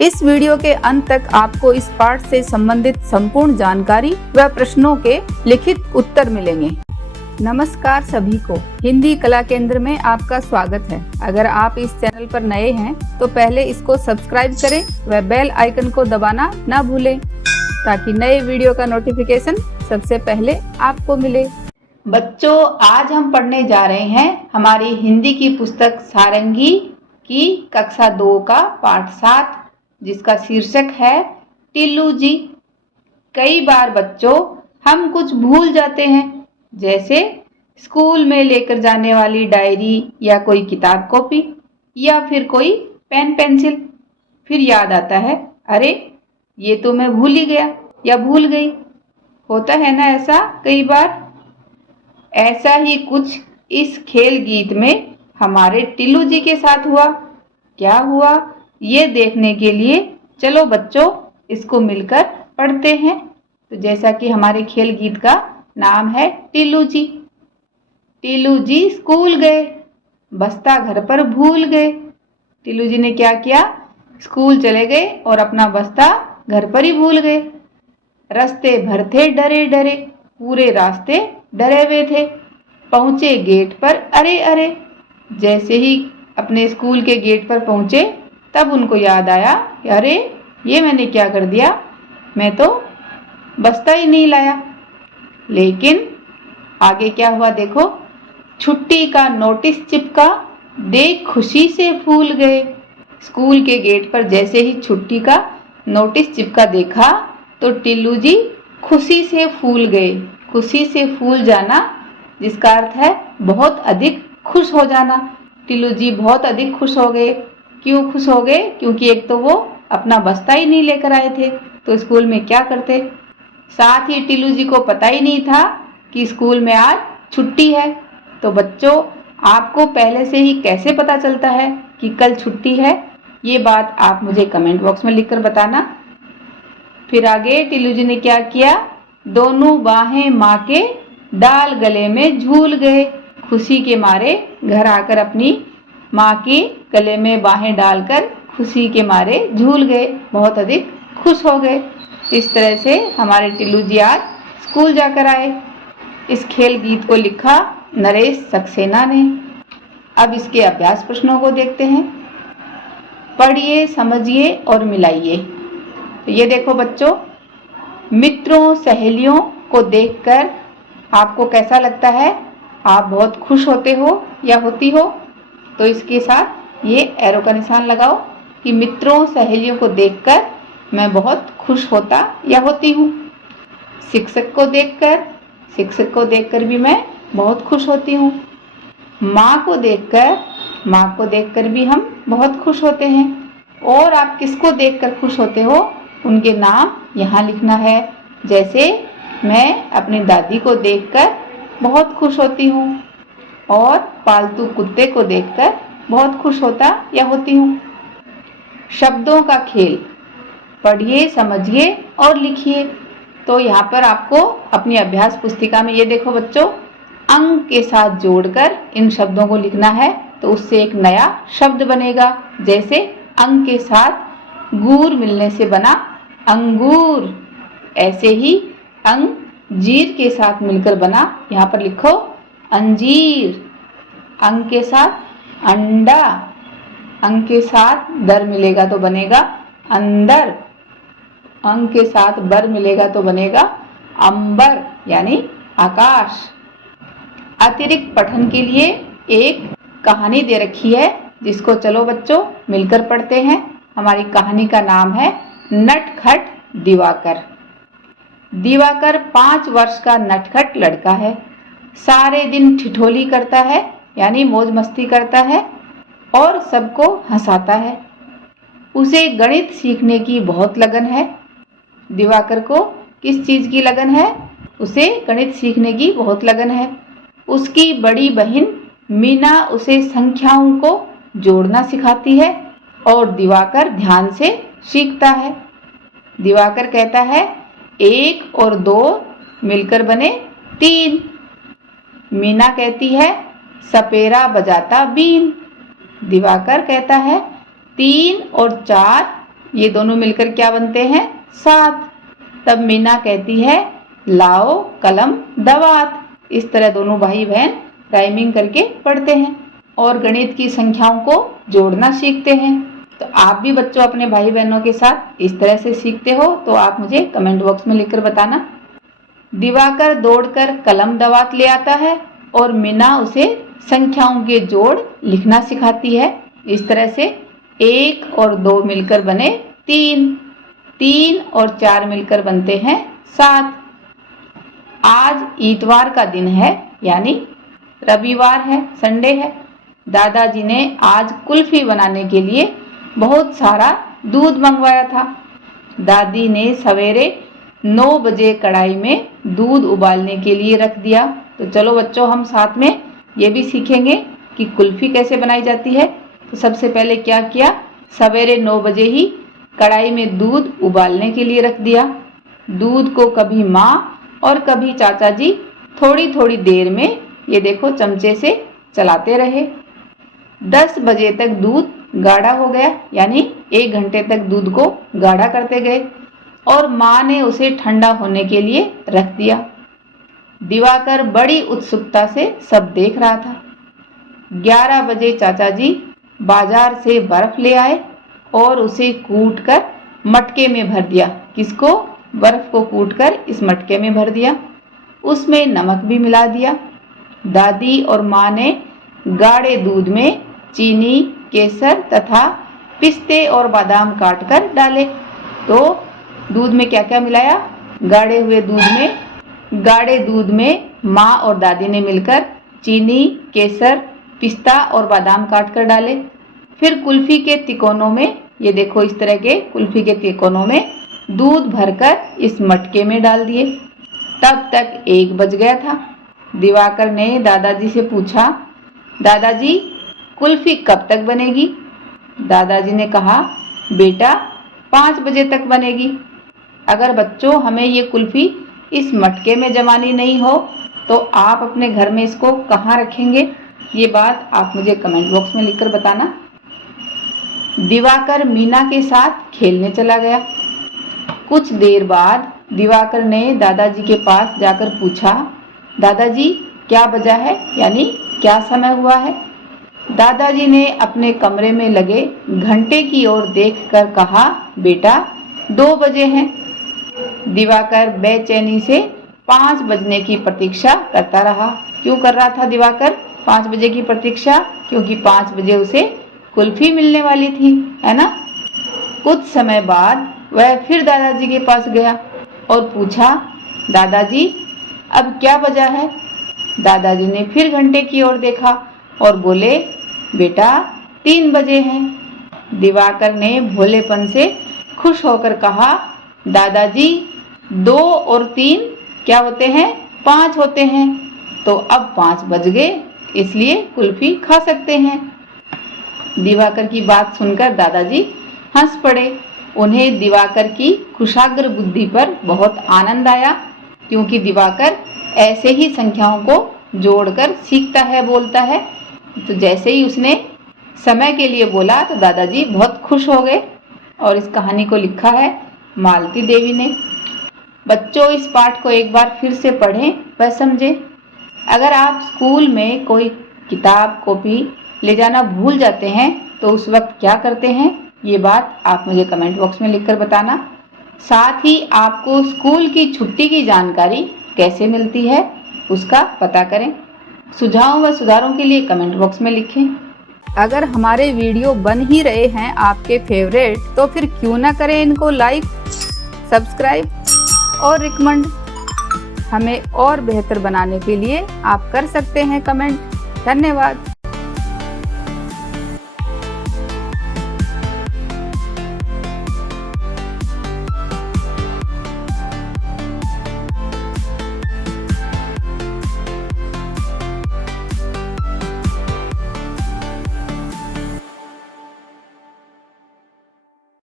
इस वीडियो के अंत तक आपको इस पाठ से संबंधित संपूर्ण जानकारी व प्रश्नों के लिखित उत्तर मिलेंगे। नमस्कार सभी को, हिंदी कला केंद्र में आपका स्वागत है। अगर आप इस चैनल पर नए हैं तो पहले इसको सब्सक्राइब करें व बेल आइकन को दबाना ना भूलें ताकि नए वीडियो का नोटिफिकेशन सबसे पहले आपको मिले। बच्चों, आज हम पढ़ने जा रहे हैं हमारी हिंदी की पुस्तक सारंगी की कक्षा 2 का पाठ 7, जिसका शीर्षक है टिल्लू जी। कई बार बच्चों हम कुछ भूल जाते हैं, जैसे स्कूल में लेकर जाने वाली डायरी या कोई किताब कॉपी या फिर कोई पेन पेंसिल। फिर याद आता है, अरे ये तो मैं भूल ही गया या भूल गई। होता है ना ऐसा कई बार। ऐसा ही कुछ इस खेल गीत में हमारे टिल्लू जी के साथ हुआ। क्या हुआ ये देखने के लिए चलो बच्चों इसको मिलकर पढ़ते हैं। तो जैसा कि हमारे खेल गीत का नाम है टिल्लू जी। टिल्लू जी स्कूल गए, बस्ता घर पर भूल गए। टिल्लू जी ने क्या किया? स्कूल चले गए और अपना बस्ता घर पर ही भूल गए। रास्ते भर थे डरे डरे, पूरे रास्ते डरे हुए थे। पहुंचे गेट पर, अरे अरे। जैसे ही अपने स्कूल के गेट पर पहुंचे तब उनको याद आया, अरे ये मैंने क्या कर दिया, मैं तो बस्ता ही नहीं लाया। लेकिन आगे क्या हुआ देखो, छुट्टी का नोटिस चिपका, देख खुशी से फूल गए। स्कूल के गेट पर जैसे ही छुट्टी का नोटिस चिपका देखा तो टिल्लू जी खुशी से फूल गए। खुशी से फूल जाना, जिसका अर्थ है बहुत अधिक खुश हो जाना। टिल्लू जी बहुत अधिक खुश हो गए। क्यों खुश हो गए? क्योंकि एक तो वो अपना बस्ता ही नहीं लेकर आए थे, तो स्कूल में क्या करते। साथ ही टिल्लू जी को पता ही नहीं था कि स्कूल में आज छुट्टी है। तो बच्चों, आपको पहले से ही कैसे पता चलता है कि कल छुट्टी है? ये बात आप मुझे कमेंट बॉक्स में लिखकर बताना। फिर आगे टिल्लू जी ने क्या किया? दोनों बाहें माँ के डाल गले में झूल गए। खुशी के मारे घर आकर अपनी माँ के गले में बाहें डालकर खुशी के मारे झूल गए, बहुत अधिक खुश हो गए। इस तरह से हमारे टिल्लू जी आज स्कूल जाकर आए। इस खेल गीत को लिखा नरेश सक्सेना ने। अब इसके अभ्यास प्रश्नों को देखते हैं। पढ़िए, समझिए और मिलाइए। तो ये देखो बच्चों, मित्रों सहेलियों को देखकर आपको कैसा लगता है? आप बहुत खुश होते हो या होती हो? तो इसके साथ ये एरो का निशान लगाओ कि मित्रों सहेलियों को देखकर मैं बहुत खुश होता या होती हूँ। शिक्षक को देखकर भी मैं बहुत खुश होती हूँ। माँ को देखकर भी हम बहुत खुश होते हैं। और आप किसको देखकर खुश होते हो, उनके नाम यहाँ लिखना है। जैसे मैं अपनी दादी को देखकर बहुत खुश होती हूँ और पालतू कुत्ते को देखकर बहुत खुश होता या होती हूँ। शब्दों का खेल, पढ़िए, समझिए और लिखिए। तो यहाँ पर आपको अपनी अभ्यास पुस्तिका में ये देखो बच्चों, अंक के साथ जोड़कर इन शब्दों को लिखना है, तो उससे एक नया शब्द बनेगा। जैसे अंक के साथ गूर मिलने से बना अंगूर, ऐसे ही अंजीर के साथ मिलकर बना, यहाँ पर लिखो अंजीर। अंक के साथ अंडा, अंक के साथ दर मिलेगा तो बनेगा अंदर। अंक के साथ बर मिलेगा तो बनेगा अंबर, यानी आकाश। अतिरिक्त पठन के लिए एक कहानी दे रखी है, जिसको चलो बच्चों मिलकर पढ़ते हैं। हमारी कहानी का नाम है नटखट दिवाकर। दिवाकर 5 वर्ष का नटखट लड़का है। सारे दिन ठिठोली करता है, यानी मौज मस्ती करता है और सबको हंसाता है। उसे गणित सीखने की बहुत लगन है। दिवाकर को किस चीज़ की लगन है? उसे गणित सीखने की बहुत लगन है। उसकी बड़ी बहन मीना उसे संख्याओं को जोड़ना सिखाती है और दिवाकर ध्यान से सीखता है। दिवाकर कहता है 1 और 2 मिलकर बने 3। मीना कहती है सपेरा बजाता बीन। दिवाकर कहता है 3 और 4 ये दोनों मिलकर क्या बनते हैं? 7। तब मीना कहती है लाओ कलम दवात। इस तरह दोनों भाई बहन राइमिंग करके पढ़ते हैं और गणित की संख्याओं को जोड़ना सीखते हैं। तो आप भी बच्चों अपने भाई बहनों के साथ इस तरह से सीखते हो तो आप मुझे कमेंट बॉक्स में लिखकर बताना। दिवाकर दौड़कर कलम दवात ले आता है और मीना उसे संख्याओं के जोड़ लिखना सिखाती है। इस तरह से 1 और 2 मिलकर बने 3, 3 और 4 मिलकर बनते हैं 7। आज इतवार का दिन है, यानी रविवार है, संडे है। दादाजी ने आज कुल्फी बनाने के लिए बहुत सारा दूध मंगवाया था। दादी ने सवेरे 9 बजे कढ़ाई में दूध उबालने के लिए रख दिया। तो चलो बच्चों, हम साथ में ये भी सीखेंगे कि कुल्फी कैसे बनाई जाती है। तो सबसे पहले क्या किया, सवेरे 9 बजे ही कढ़ाई में दूध उबालने के लिए रख दिया। दूध को कभी माँ और कभी चाचा जी थोड़ी थोड़ी देर में ये देखो चमचे से चलाते रहे। 10 बजे तक दूध गाढ़ा हो गया, यानी 1 घंटे तक दूध को गाढ़ा करते गए और माँ ने उसे ठंडा होने के लिए रख दिया। दिवाकर बड़ी उत्सुकता से सब देख रहा था। 11 बजे चाचा जी बाजार से बर्फ ले आए और उसे कूटकर मटके में भर दिया। किसको? बर्फ को कूटकर इस मटके में भर दिया। उसमें नमक भी मिला दिया। दादी और माँ ने गाढ़े दूध में चीनी, केसर तथा पिस्ते और बादाम काटकर डाले। तो दूध में क्या क्या मिलाया? गाढ़े दूध में माँ और दादी ने मिलकर चीनी, केसर, पिस्ता और बादाम काटकर डाले। फिर कुल्फी के तिकोनों में, ये देखो इस तरह के कुल्फी के तिकोनों में दूध भरकर इस मटके में डाल दिए। तब तक 1 बज गया था। दिवाकर ने दादाजी से पूछा, दादाजी कुल्फी कब तक बनेगी? दादाजी ने कहा, बेटा 5 बजे तक बनेगी। अगर बच्चों हमें ये कुल्फी इस मटके में जमानी नहीं हो तो आप अपने घर में इसको कहाँ रखेंगे? ये बात आप मुझे कमेंट बॉक्स में लिखकर बताना। दिवाकर मीना के साथ खेलने चला गया। कुछ देर बाद दिवाकर ने दादाजी के पास जाकर पूछा, दादाजी क्या बजा है, यानी क्या समय हुआ है? दादाजी ने अपने कमरे में लगे घंटे की ओर देखकर कहा, बेटा 2 बजे हैं। दिवाकर बेचैनी से 5 बजने की प्रतीक्षा करता रहा। क्यों कर रहा था दिवाकर 5 बजे की प्रतीक्षा? क्योंकि 5 बजे उसे कुल्फी मिलने वाली थी, है ना। कुछ समय बाद वह फिर दादाजी के पास गया और पूछा, दादाजी अब क्या बजा है? दादाजी ने फिर घंटे की ओर देखा और बोले, बेटा 3 बजे हैं। दिवाकर ने भोलेपन से खुश होकर कहा, दादाजी 2 और 3 क्या होते हैं? 5 होते हैं। तो अब 5 बज गए, इसलिए कुल्फी खा सकते हैं। दिवाकर की बात सुनकर दादाजी हंस पड़े। उन्हें दिवाकर की कुशाग्र बुद्धि पर बहुत आनंद आया, क्योंकि दिवाकर ऐसे ही संख्याओं को जोड़कर सीखता है, बोलता है। तो जैसे ही उसने समय के लिए बोला तो दादाजी बहुत खुश हो गए और इस कहानी को लिखा है मालती देवी ने। बच्चों इस पाठ को एक बार फिर से पढ़ें व समझें। अगर आप स्कूल में कोई किताब कॉपी ले जाना भूल जाते हैं तो उस वक्त क्या करते हैं, ये बात आप मुझे कमेंट बॉक्स में लिखकर बताना। साथ ही आपको स्कूल की छुट्टी की जानकारी कैसे मिलती है उसका पता करें। सुझावों व सुधारों के लिए कमेंट बॉक्स में लिखें। अगर हमारे वीडियो बन ही रहे हैं आपके फेवरेट, तो फिर क्यों ना करें इनको लाइक, सब्सक्राइब और रिकमेंड। हमें और बेहतर बनाने के लिए आप कर सकते हैं कमेंट। धन्यवाद।